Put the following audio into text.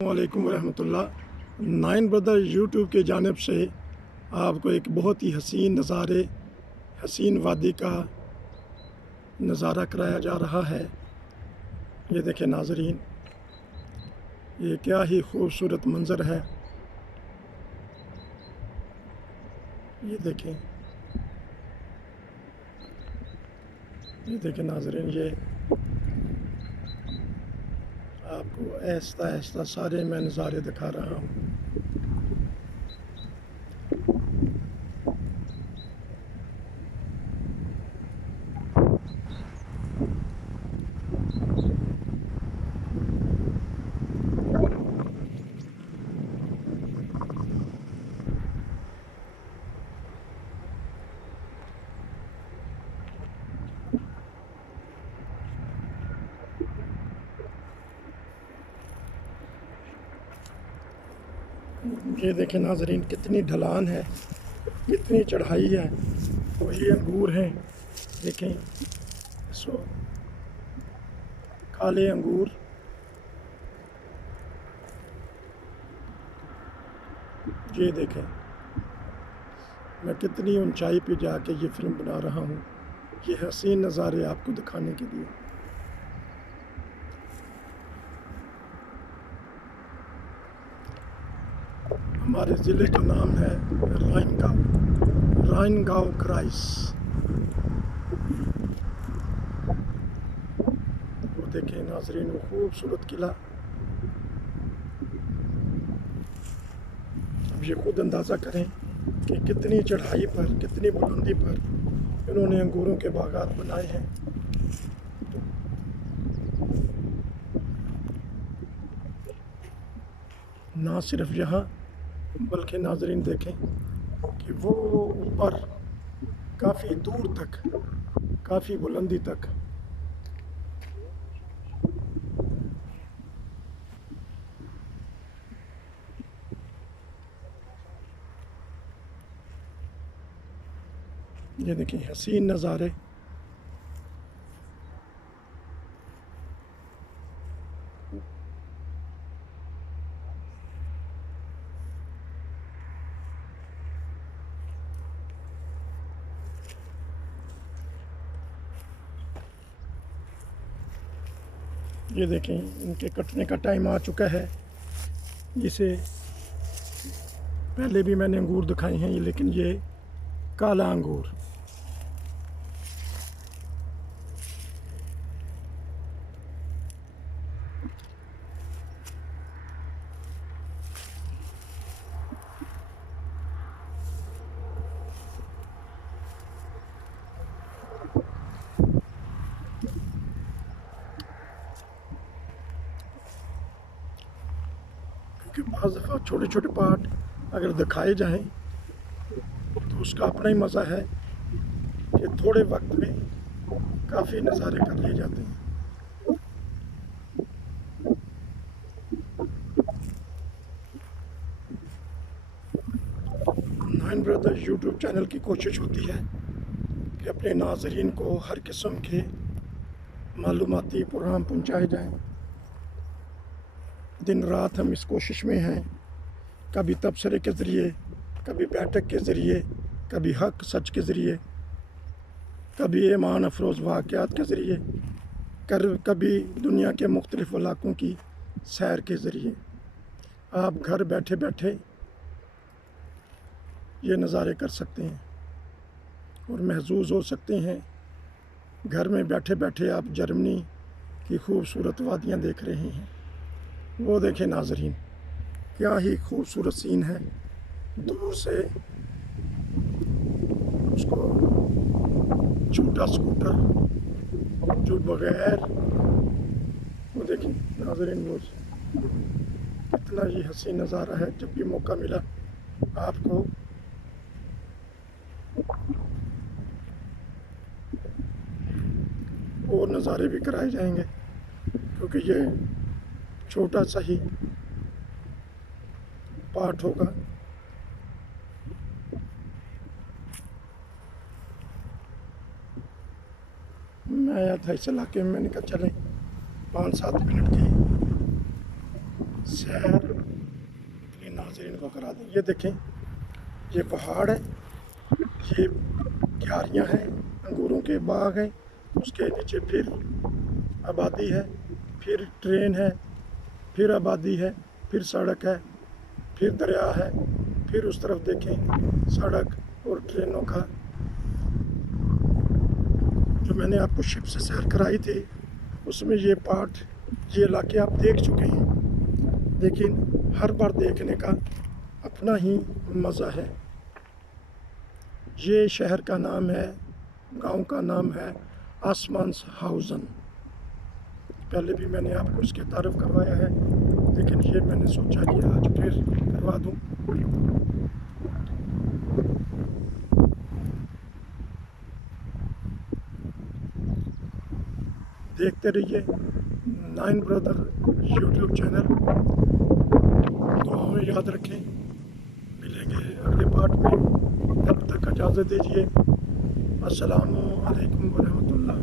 वालेकुम रहमतुल्लाह। Nine brother YouTube की जानिब से आपको एक बहुत ही हसीन नज़ारे, हसीन वादी का नज़ारा कराया जा रहा है। ये देखें नाजरीन, ये क्या ही खूबसूरत मंज़र है। ये देखें नाजरीन, ये आपको ऐसा ऐसा सारे मैं नज़ारे दिखा रहा हूँ। ये देखें नाजरीन, कितनी ढलान है, कितनी चढ़ाई है। तो ये अंगूर हैं, देखें सो काले अंगूर। ये देखें, मैं कितनी ऊंचाई पे जाके ये फिल्म बना रहा हूँ, ये हसीन नज़ारे आपको दिखाने के लिए। हमारे ज़िले का नाम है राइनगांव क्राइस। वो देखें नाजरीन, वो खूबसूरत किला। अब ये खुद अंदाज़ा करें कि कितनी चढ़ाई पर, कितनी बुलंदी पर इन्होंने अंगूरों के बागात बनाए हैं। ना सिर्फ यहाँ, बल्कि नाजरीन देखें कि वो ऊपर काफ़ी दूर तक, काफ़ी बुलंदी तक ये देखिए हसीन नज़ारे। ये देखें, इनके कटने का टाइम आ चुका है। इसे पहले भी मैंने अंगूर दिखाए हैं, लेकिन ये काला अंगूर। क्योंकि बाज़ दफ़ा छोटे छोटे पार्ट अगर दिखाए जाएं तो उसका अपना ही मज़ा है कि थोड़े वक्त में काफ़ी नज़ारे कर लिए जाते हैं। नाइन ब्रदर यूट्यूब चैनल की कोशिश होती है कि अपने नाज़रीन को हर किस्म के मालूमाती प्रोग्राम पहुँचाए जाएँ। दिन रात हम इस कोशिश में हैं, कभी तबसरे के ज़रिए, कभी बैठक के ज़रिए, कभी हक सच के ज़रिए, कभी ईमान अफरोज़ वाक़यात के ज़रिए, कभी दुनिया के मुख्तलिफ़ इलाक़ों की सैर के ज़रिए। आप घर बैठे बैठे ये नज़ारे कर सकते हैं और महसूस हो सकते हैं। घर में बैठे बैठे आप जर्मनी की खूबसूरत वादियाँ देख रहे हैं। वो देखें नाज़रीन, क्या ही खूबसूरत सीन है। दूर से उसको छोटा स्कूटर जो बगैर, वो देखें नाज़रीन, वो कितना ही हसीन नज़ारा है। जब भी मौका मिला आपको और नज़ारे भी कराए जाएंगे, क्योंकि ये छोटा सा ही पार्ट होगा। मैं आया था इस इलाके में, मैंने कहा चलें 5-7 मिनट की सैर अपने नाज़रीन को करा दें। ये देखें, ये पहाड़ है, ये क्यारियाँ हैं, अंगूरों के बाग हैं, उसके नीचे फिर आबादी है, फिर ट्रेन है, फिर आबादी है, फिर सड़क है, फिर दरिया है, फिर उस तरफ देखें सड़क और ट्रेनों का। जो मैंने आपको शिप से सैर कराई थी उसमें ये पार्ट, ये इलाके आप देख चुके हैं, लेकिन हर बार देखने का अपना ही मज़ा है। ये शहर का नाम है, गांव का नाम है आसमानहाउज़न। पहले भी मैंने आपको इसके तारुफ करवाया है, लेकिन ये मैंने सोचा कि आज फिर करवा दूं। देखते रहिए 9 ब्रदर यूट्यूब चैनल। तो हमें याद रखें, मिलेंगे अगले पार्ट में, तब तक इजाज़त दीजिए। अस्सलामु अलैकुम व रहमतुल्लाह।